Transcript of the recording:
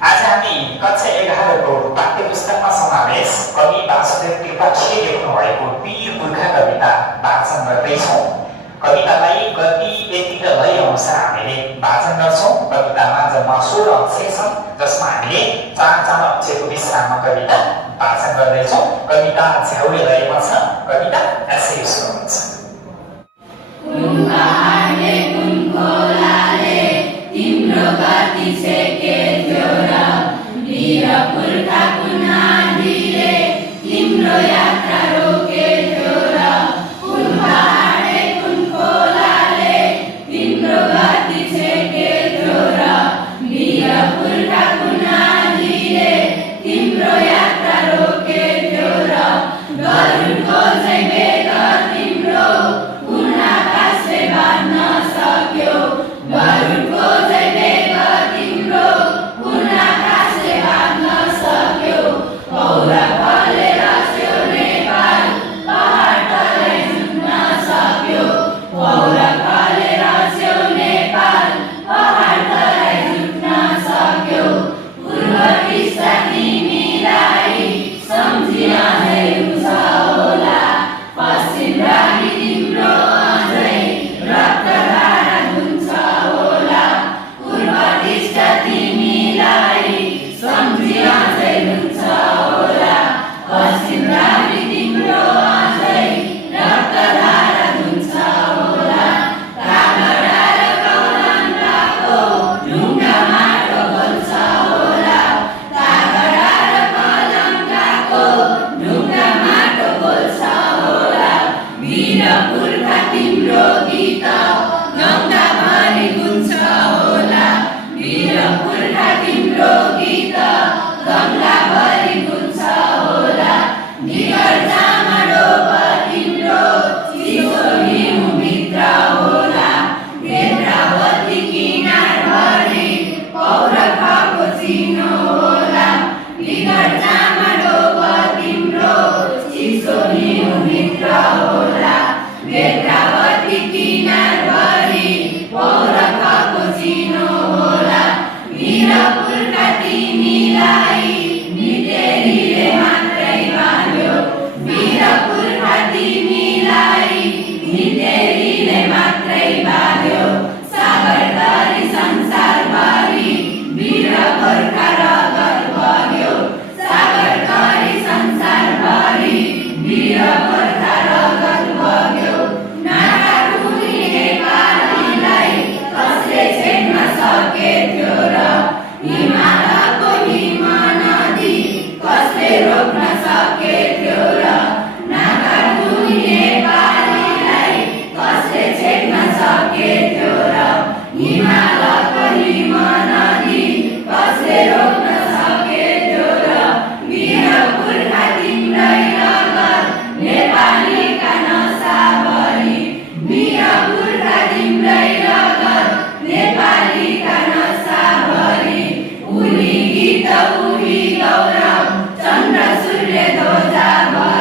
आज हामी कक्षा 11 को पाठ्यपुस्तकमा समावेश कवि वासुदेव त्रिपाठीले लेख्नु भएको वीर पुर्खा कविता वाचन गर्दैछौँ। कवितालाई गति यति र लय अनुसार हामीले वाचन गर्छौँ। कवितामा जम्मा 16 अक्षर छन्, जसमा हामीले 4 अक्षरको विश्राममा कविता वाचन गर्दैछौँ। कविता झ्याउरे लयमा छ। कविता यसरी सुरु हुन्छ। तिम्रो गति छेके थियो र वीर पुर्खा कुनालीले तिम्रो यात्रा रोके थियो र कुन पहाडे कुन खोलाले तिम्रो गति छेके थियो र वीर पुर्खा कुनालीले तिम्रो यात्रा रोके थियो र गरुडको चाहिँ वेग तिम्रो कुन आकाशले बाँध्न सक्यो। गरुडको चाहिँ वेग तिम्रो कुन आकाशले बाँध्न सक्यो। पौरखले रच्यो नेपाल पहाड तलै झुक्न सक्यो। पौरखले रच्यो नेपाल पहाड तलै झुक्न सक्यो। पूर्व दिशा तिमीलाई सम्झी अझै रुन्छ होला। पश्चिम रानी तिम्रो अझै रक्तधारा घुन्छ होला। पूर्व दिशा तिमीलाई सम्झी अझै रुन्छ होला। पश्चिम रानी तिम्रो अझै रक्तधारा घुन्छ होला। कागडा र कलङ्काको ढुङ्गा माटो बोल्छ होला। कागडा र कलङ्काको ढुङ्गा माटो बोल्छ होला। वीर पुर्खा तिम्रो गीत गङ्गाभरि गुन्छ होला। वीर पुर्खा तिम्रो गीत गङ्गाभरि गुन्छ होला। निगर चामडो तिम्रो चिसो हिउँभित्र होला। नेत्रावती किनारभरि पौरखको चिनो होला। निगर चामडो तिम्रो चिसो हिउँभित्र होला। नेत्रावती किनारभरि पौरखको चिनो होला। वीर पुर्खा तिमीलाई नितेरीले मात्रै भन्यो। वीर पुर्खा तिमीलाई नितेरीले मात्रै भन्यो। सागरधरी संसारभरि वीर पुर्खा रगत बग्यो। सागरधरी संसारभरि वीर पुर्खा रगत बग्यो। नाका टुङ्गी नेपालीलाई कसले छेड्न सके थियो र हिमालको हिम नदी कसले रोक्न सके थियो र नाका टुङ्गी नेपालीलाई कसले छेड्न सके थियो र हिमालको हिम नदी कसले रोक्न सके थियो र वीर पुर्खा तिम्रै रगत नेपालीका नसाभरि। वीर पुर्खा तिम्रै रगत नेपालीका नसाभरि। उही गीत उही गौरव चन्द्र सूर्य ध्वजाभरि।